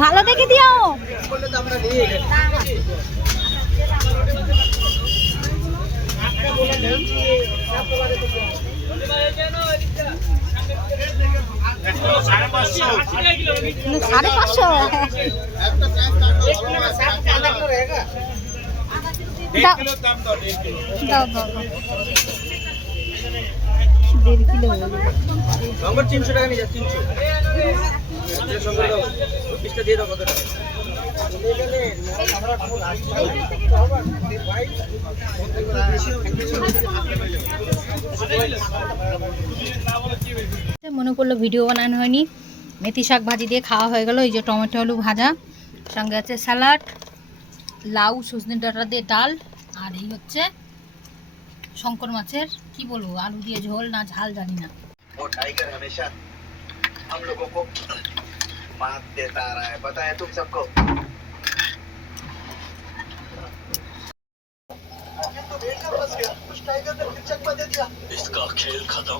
ভালো দেখে দিও। সাড়ে পাঁচশো। দাও। দাও দাও। দেড় কিলো নম্বর তিনশো টাকা নিয়ে যা তিনশো। সঙ্গে দিয়ে দাও কত টাকা। মনে পড়ল ভিডিও বানানো হয়নি। মেথি শাক ভাজি দিয়ে খাওয়া হয়ে গেল এই যে টমেটো আলু ভাজা। সঙ্গে আছে স্যালাড লাউ সজনে ডাটা দিয়ে ডাল আর এই হচ্ছে শঙ্কর মাছের কি বলবো আলু দিয়ে ঝোল না ঝাল জানি না वो टाइगर हमेशा हम लोगों को मात देता आ रहा है पता है तुम सबको ये तो भेड़िया फंस गया उस टाइगर ने फिर चकमा दे दिया इसका खेल खत्म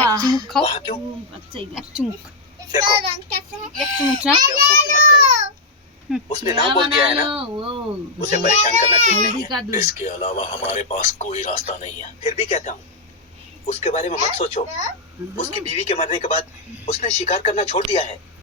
এক চুমুক খাও वहाँ क्यों এক চুমুক देखो এক চুমুক না बेवकूफी मत करो उसने ना बोल दिया है ना उसे परेशान करना ठीक नहीं है इसके अलावा हमारे पास कोई रास्ता नहीं है फिर भी कहता हूँ उसके बारे में मत सोचो उसकी बीवी के मरने के बाद उसने शिकार करना छोड़ दिया है